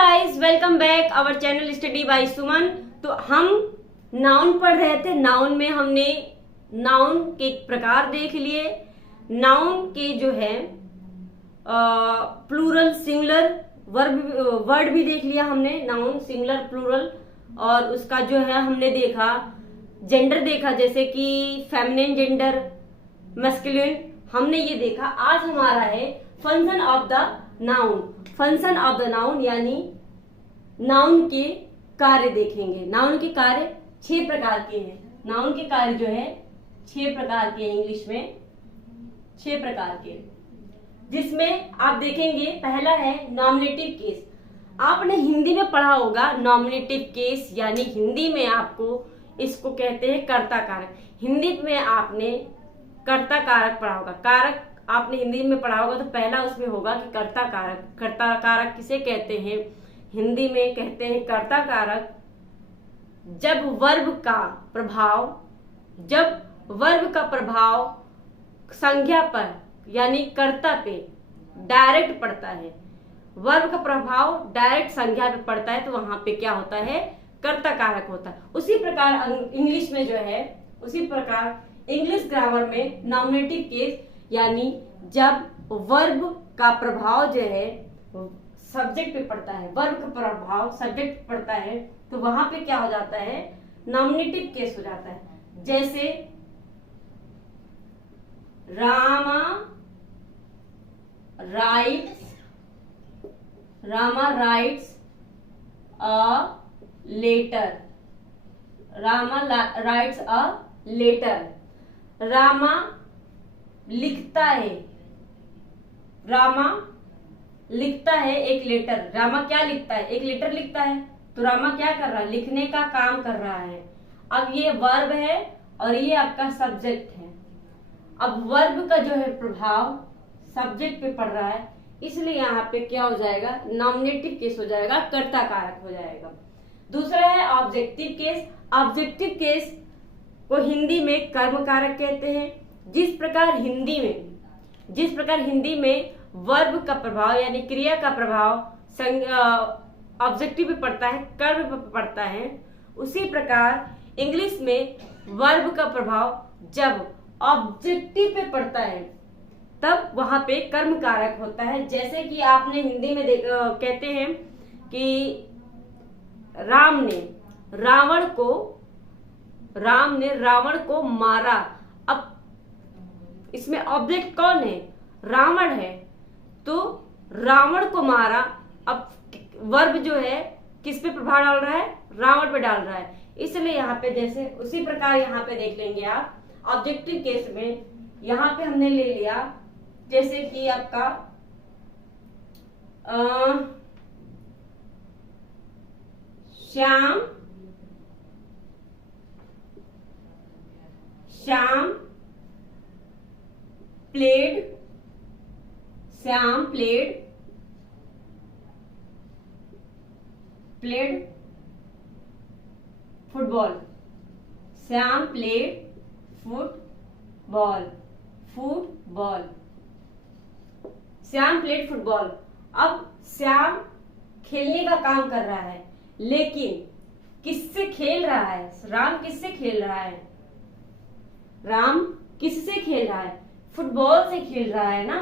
Guys, welcome back our channel study by Suman. तो हम noun पढ़ रहे थे। नाउन में हमने नाउन के प्रकार देख लिए। नाउन के जो है प्लूरल सिंगुलर वर्ड भी देख लिया हमने। नाउन सिंगुलर प्लूरल, और उसका जो है हमने देखा जेंडर देखा, जैसे कि फेमिनिन जेंडर, मैस्कुलिन, हमने ये देखा। आज हमारा है function of the noun. Function of the noun यानी नाउन के कार्य देखेंगे। नाउन के कार्य 6 प्रकार के हैं। नाउन के कार्य जो है 6 प्रकार के, इंग्लिश में 6 प्रकार के, जिसमें आप देखेंगे पहला है नॉमिनेटिव केस। आपने हिंदी में पढ़ा होगा नॉमिनेटिव केस, यानी हिंदी में आपको इसको कहते हैं कर्ता कारक। हिंदी में आपने कर्ता कारक पढ़ा होगा। कारक आपने हिंदी में पढ़ा होगा तो पहला उसमें होगा कि कर्ता कारक। कर्ता कारक किसे कहते हैं? हिंदी में कहते हैं कर्ता कारक जब वर्ब का प्रभाव संज्ञा पर यानी कर्ता पे डायरेक्ट पड़ता है। वर्ब का प्रभाव डायरेक्ट संज्ञा पे पड़ता है तो वहां पे क्या होता है? कर्ता कारक होता है। उसी प्रकार इंग्लिश में जो है, उसी प्रकार इंग्लिश ग्रामर में नॉमिनेटिव केस यानी जब वर्ब का प्रभाव जो है सब्जेक्ट पे पड़ता है, वर्ब का प्रभाव सब्जेक्ट पे पड़ता है, तो वहां पे क्या हो जाता है? नॉमिनेटिव केस हो जाता है। जैसे Rama writes a letter. Rama writes a letter. Rama लिखता है। रामा लिखता है एक लेटर। रामा क्या लिखता है? एक लेटर लिखता है। तो रामा क्या कर रहा है? लिखने का काम कर रहा है। अब ये वर्ब है और ये आपका सब्जेक्ट है। अब वर्ब का जो है प्रभाव सब्जेक्ट पे पड़ रहा है, इसलिए यहाँ पे क्या हो जाएगा? नॉमिनेटिव केस हो जाएगा, कर्ता कारक हो जाएगा। दूसरा है ऑब्जेक्टिव केस। ऑब्जेक्टिव केस को हिंदी में कर्म कारक कहते हैं। जिस प्रकार हिंदी में वर्ब का प्रभाव यानी क्रिया का प्रभाव ऑब्जेक्टिव पे पड़ता है, कर्म पे पड़ता है, उसी प्रकार इंग्लिश में वर्ब का प्रभाव जब ऑब्जेक्टिव पे पड़ता है तब वहां पे कर्म कारक होता है। जैसे कि आपने हिंदी में कहते हैं कि राम ने रावण को मारा। अब इसमें ऑब्जेक्ट कौन है? रावण है। तो रावण को मारा। अब वर्ब जो है किस पे प्रभाव डाल रहा है? रावण पे डाल रहा है। इसलिए यहाँ पे जैसे उसी प्रकार यहाँ पे देख लेंगे आप ऑब्जेक्टिव केस में। यहाँ पे हमने ले लिया जैसे कि आपका Shyam played football. Shyam played football. Shyam played football. अब श्याम खेलने का काम कर रहा है, लेकिन किससे खेल रहा है? राम किससे खेल रहा है? राम किससे खेल रहा है? फुटबॉल से खेल रहा है ना।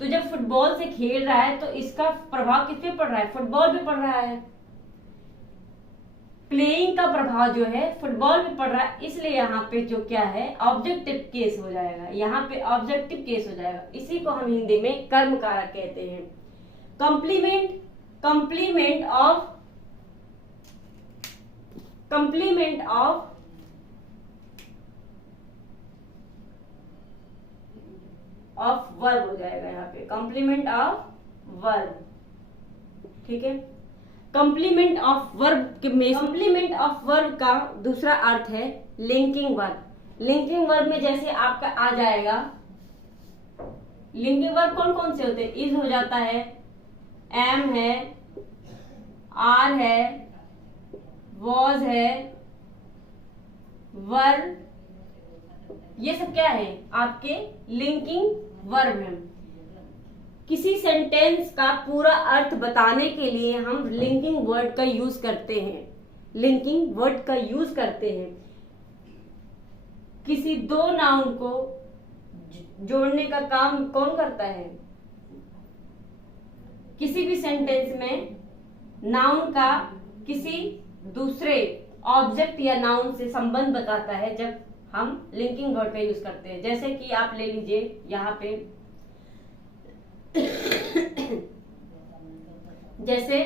तो जब फुटबॉल से खेल रहा है तो इसका प्रभाव किस पे पड़ रहा है? फुटबॉल पे पड़ रहा है। प्लेइंग का प्रभाव जो है फुटबॉल पे पड़ रहा है, इसलिए यहाँ पे जो क्या है? ऑब्जेक्टिव केस हो जाएगा। यहाँ पे ऑब्जेक्टिव केस हो जाएगा। इसी को हम हिंदी में कर्म कारक कहते हैं। कंप्लीमेंट ऑफ वर्ब हो जाएगा यहाँ पे, कंप्लीमेंट ऑफ वर्ब। ठीक है। कंप्लीमेंट ऑफ वर्ब का दूसरा अर्थ है लिंकिंग वर्ब। लिंकिंग वर्ब में जैसे आपका आ जाएगा, लिंकिंग वर्ब कौन कौन से होते हैं? इज हो जाता है, एम है, आर है, वॉज है, वर, ये सब क्या है? आपके लिंकिंग वर्ब है। किसी सेंटेंस का पूरा अर्थ बताने के लिए हम लिंकिंग वर्ड का यूज करते हैं, लिंकिंग वर्ड का यूज करते हैं। किसी दो नाउन को जोड़ने का काम कौन करता है? किसी भी सेंटेंस में नाउन का किसी दूसरे ऑब्जेक्ट या नाउन से संबंध बताता है जब हम लिंकिंग वर्ड का यूज करते हैं। जैसे कि आप ले लीजिए यहाँ पे जैसे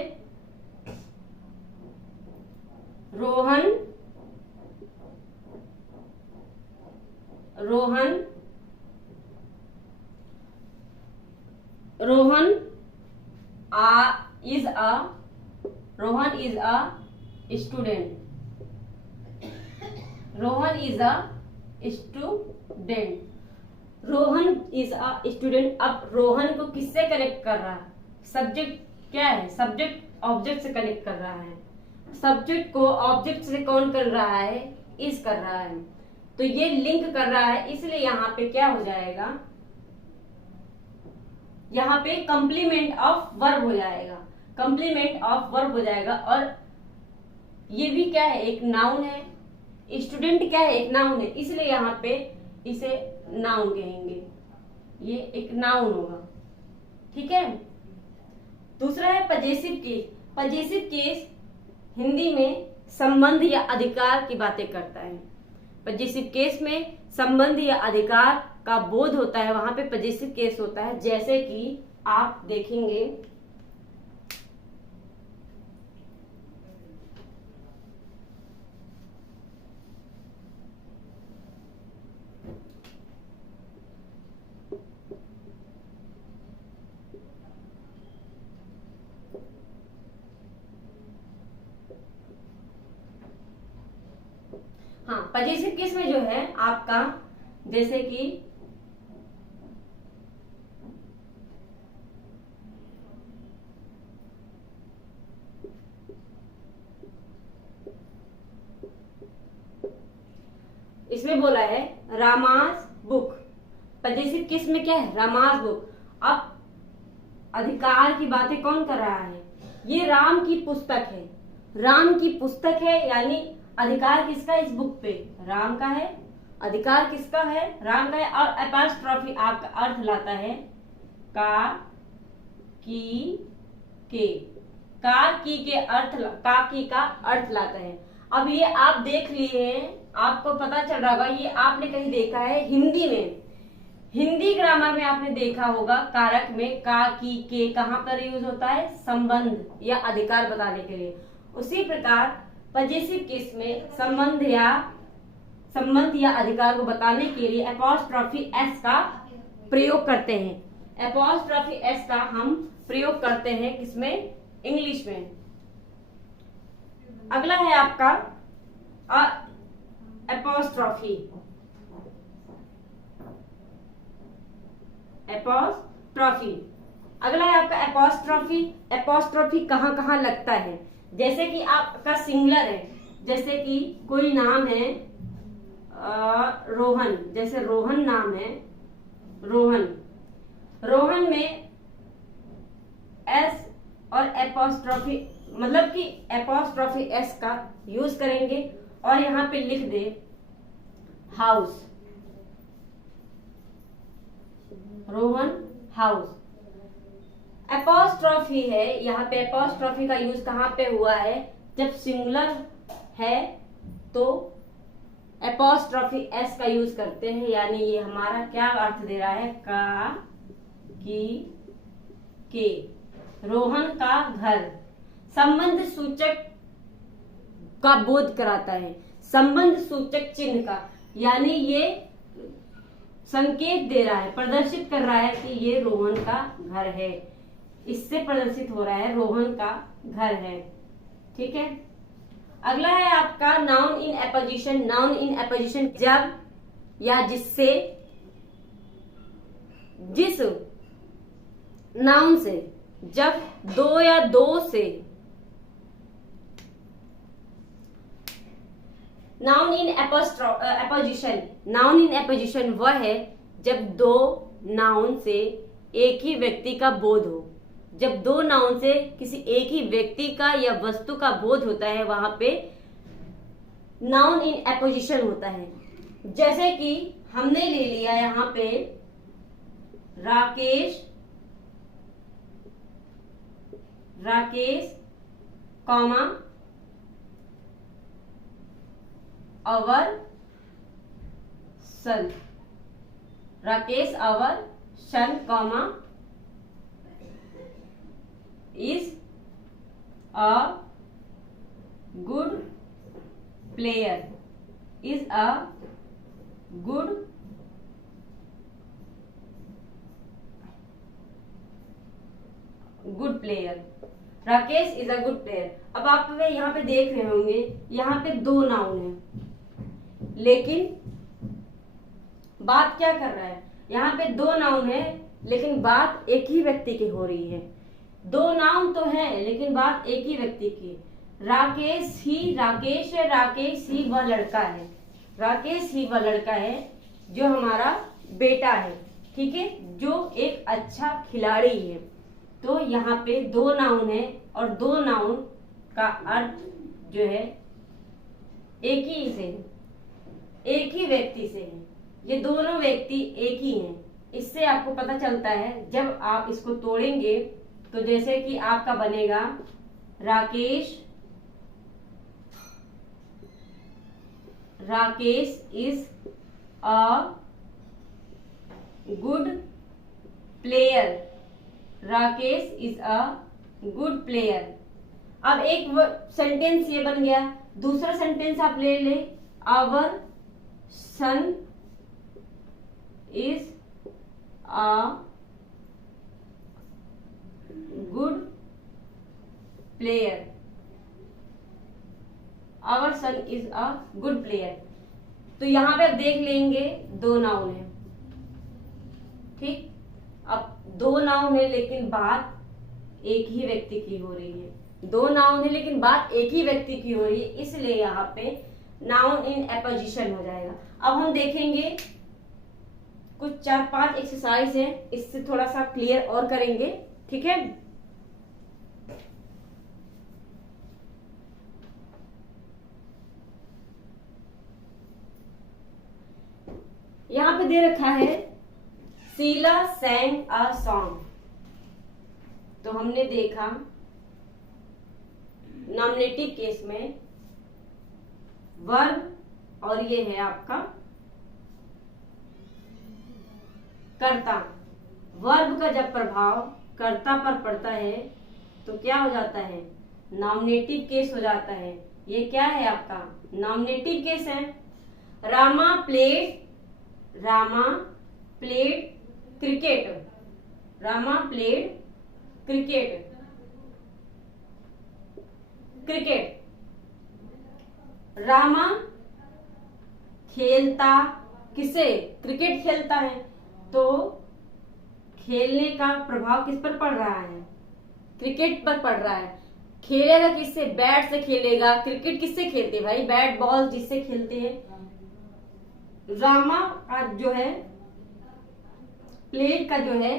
Rohan Rohan Rohan is a student. Rohan is a student. Rohan is a student. अब रोहन को किससे कनेक्ट कर रहा है? सब्जेक्ट क्या है? सब्जेक्ट ऑब्जेक्ट से कनेक्ट कर रहा है। सब्जेक्ट को ऑब्जेक्ट से कौन कर रहा है? इज कर रहा है। तो ये लिंक कर रहा है, इसलिए यहाँ पे क्या हो जाएगा? यहाँ पे कंप्लीमेंट ऑफ वर्ब हो जाएगा, कंप्लीमेंट ऑफ वर्ब हो जाएगा। और ये भी क्या है? एक नाउन है। स्टूडेंट क्या है? एक नाउन है, इसलिए यहाँ पे इसे नाउन कहेंगे। ये एक नाउन होगा, ठीक है। दूसरा है possessive case. Possessive case Hindi में संबंध या अधिकार की बातें करता है। पजेसिव केस में संबंध या अधिकार का बोध होता है, वहां पे पजेसिव केस होता है। जैसे कि आप देखेंगे हाँ, पजेसिव केस में जो है आपका, जैसे कि इसमें बोला है रामास बुक। पजेसिव केस में क्या है? रामास बुक। अब अधिकार की बातें कौन कर रहा है? ये राम की पुस्तक है, राम की पुस्तक है, यानी अधिकार किसका है? इस बुक पे राम का है। अधिकार किसका है? राम का है। और एपॉस्ट्रोफी आपका अर्थ लाता है का की के। का की के अर्थ, का की का अर्थ लाता है। अब ये आप देख लिए हैं, आपको पता चल रहा होगा, ये आपने कहीं देखा है हिंदी में, हिंदी ग्रामर में आपने देखा होगा कारक में का की के कहां पर यूज होता है? संबंध या अधिकार बताने के लिए। उसी प्रकार पजेसिव केस में संबंध या अधिकार को बताने के लिए एपॉस्ट्रोफी एस का प्रयोग करते हैं। एपॉस्ट्रोफी एस का हम प्रयोग करते हैं किसमें? इंग्लिश में। अगला है आपका एपॉस्ट्रोफी। एपॉस्ट्रोफी अगला है आपका एपॉस्ट्रोफी। एपॉस्ट्रोफी कहां कहां लगता है? जैसे कि आपका सिंगुलर है, जैसे कि कोई नाम है रोहन, जैसे रोहन नाम है, रोहन। रोहन में एस और एपॉस्ट्रोफी, मतलब कि एपॉस्ट्रोफी एस का यूज करेंगे और यहाँ पे लिख दे हाउस, रोहन हाउस। एपॉस्ट्रोफी है, यहाँ पे एपॉस्ट्रोफी का यूज कहाँ पे हुआ है? जब सिंगुलर है तो एपॉस्ट्रोफी एस का यूज करते हैं, यानी ये हमारा क्या अर्थ दे रहा है? का की के। रोहन का घर संबंध सूचक का बोध कराता है, संबंध सूचक चिन्ह का, यानी ये संकेत दे रहा है, प्रदर्शित कर रहा है कि ये रोहन का घर है। इससे प्रदर्शित हो रहा है रोहन का घर है, ठीक है। अगला है आपका noun in apposition. Noun in apposition जब या जिससे, जिस नाउन से जब दो या दो से, noun in apposition. Noun in apposition वह है जब दो नाउन से एक ही व्यक्ति का बोध हो। जब दो नाउन से किसी एक ही व्यक्ति का या वस्तु का बोध होता है वहां पे नाउन इन एपोजिशन होता है। जैसे कि हमने ले लिया यहां पे Rakesh comma our son, Rakesh our son comma is a good player, is a good player, Rakesh is a good player. अब आप यहाँ पे देख रहे होंगे यहाँ पे दो नाउन है, लेकिन बात क्या कर रहा है, यहाँ पे दो नाउन है लेकिन बात एक ही व्यक्ति की हो रही है। दो नाउन तो है लेकिन बात एक ही व्यक्ति की। राकेश है, राकेश ही वह लड़का है, राकेश ही वह लड़का है जो हमारा बेटा है, ठीक है, जो एक अच्छा खिलाड़ी है। तो यहाँ पे दो नाउन है और दो नाउन का अर्थ जो है एक ही से है, एक ही व्यक्ति से है। ये दोनों व्यक्ति एक ही हैं। इससे आपको पता चलता है जब आप इसको तोड़ेंगे तो जैसे कि आपका बनेगा Rakesh is a good player, Rakesh is a good player. अब एक सेंटेंस ये बन गया। दूसरा सेंटेंस आप ले ले, our son is a good player, our son is a good player. तो यहां पे आप देख लेंगे दो नाउन है, ठीक। अब दो नाउन है लेकिन बात एक ही व्यक्ति की हो रही है, दो नाउन है लेकिन बात एक ही व्यक्ति की हो रही है, इसलिए यहाँ पे नाउन इन एपोजिशन हो जाएगा। अब हम देखेंगे कुछ 4-5 एक्सरसाइज है, इससे थोड़ा सा क्लियर और करेंगे, ठीक है। यहां पे दे रखा है शीला sang a song। तो हमने देखा नॉमिनेटिव केस में वर्ब और ये है आपका कर्ता। वर्ब का जब प्रभाव कर्ता पर पड़ता है तो क्या हो जाता है, नॉमिनेटिव केस हो जाता है। ये क्या है आपका नॉमिनेटिव केस है। Rama played cricket, Rama played cricket, Rama खेलता किसे, क्रिकेट खेलता है। तो खेलने का प्रभाव किस पर पड़ रहा है, क्रिकेट पर पड़ रहा है। खेलेगा किससे, बैट से खेलेगा। क्रिकेट किससे खेलते हैं भाई, बैट बॉल जिससे खेलते हैं। रामा का जो है प्लेड का जो है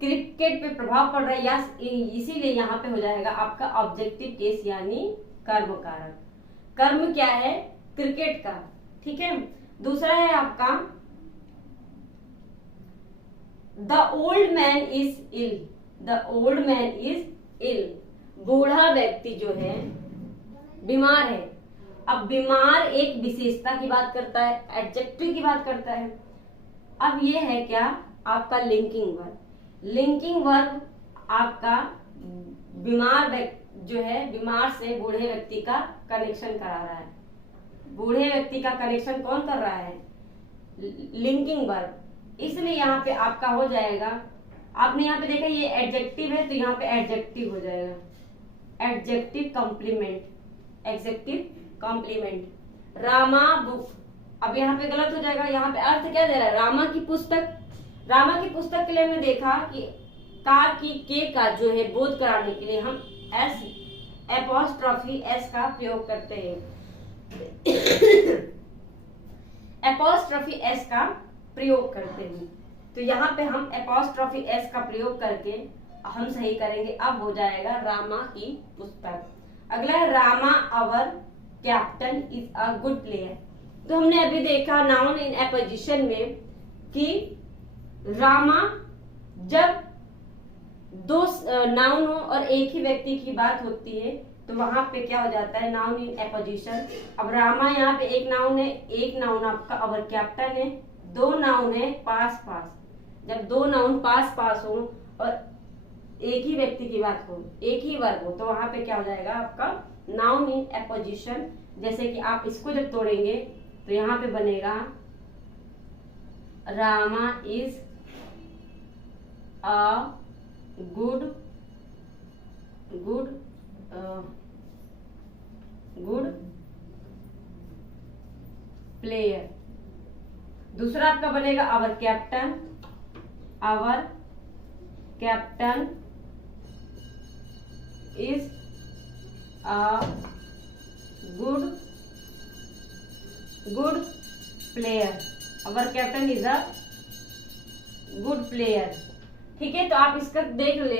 क्रिकेट पे प्रभाव पड़ रहा है, या इसीलिए यहाँ पे हो जाएगा आपका ऑब्जेक्टिव केस यानी कर्म कारक। कर्म क्या है, क्रिकेट का, ठीक है। दूसरा है आपका the old man is ill, the old man is ill. बूढ़ा व्यक्ति जो है बीमार है। अब बीमार एक विशेषता की बात करता है, एडजेक्टिव की बात करता है। अब ये है क्या आपका लिंकिंग वर्ब। लिंकिंग वर्ब आपका बीमार जो है बीमार से बूढ़े व्यक्ति का कनेक्शन करा रहा है। बूढ़े व्यक्ति का कनेक्शन कौन कर रहा है, लिंकिंग वर्ब। इसलिए यहाँ पे आपका हो जाएगा, आपने यहाँ पे देखा ये एडजेक्टिव है तो यहाँ पे एडजेक्टिव हो जाएगा, adjective complement, adjective complement. Rama book, अब यहाँ पे गलत हो जाएगा, यहाँ पे अर्थ क्या दे रहा है, रामा की पुस्तक। रामा की पुस्तक के लिए हमने देखा कि कार की के का जो है बोध कराने के लिए हम एस एपोस्ट्रॉफी एस का प्रयोग करते हैं। एपोस्ट्रॉफी एस का प्रयोग करते हैं। तो यहाँ पे हम एपॉस्ट्रॉफी एस का प्रयोग करके हम सही करेंगे। अब हो जाएगा रामा की पुस्तक। अगला है Rama our captain is a good player. तो हमने अभी देखा नाउन इन एपोजिशन में कि रामा जब दो नाउन हो और एक ही व्यक्ति की बात होती है तो वहां पे क्या हो जाता है, नाउन इन एपोजिशन। अब रामा यहाँ पे एक नाउन है, एक नाउन आपका अवर कैप्टन है, दो नाउन है पास पास। जब दो नाउन पास पास हो और एक ही व्यक्ति की बात हो, एक ही वर्ग हो, तो वहां पे क्या हो जाएगा आपका नाउन इन एपोजिशन। जैसे कि आप इसको जब तोड़ेंगे तो यहाँ पे बनेगा Rama is a good player. दूसरा आपका बनेगा our captain is a good player. Our captain is a good player. ठीक है, तो आप इसका देख ले,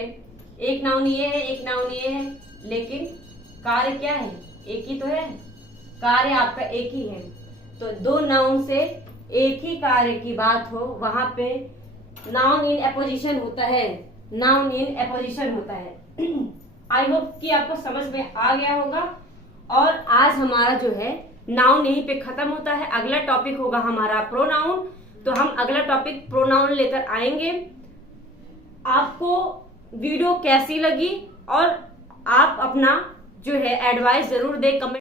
एक नाउन ये है, एक नाउन ये है, लेकिन कार्य क्या है, एक ही तो है, कार्य आपका एक ही है। तो दो नाउन से एक ही कार्य की बात हो वहां पे नाउन इन एपोजिशन होता है, नाउन इन एपोजिशन होता है। आई होप कि आपको समझ में आ गया होगा। और आज हमारा जो है नाउन यहीं पे खत्म होता है। अगला टॉपिक होगा हमारा प्रोनाउन। तो हम अगला टॉपिक प्रोनाउन लेकर आएंगे। आपको वीडियो कैसी लगी और आप अपना जो है एडवाइस जरूर दें कमेंट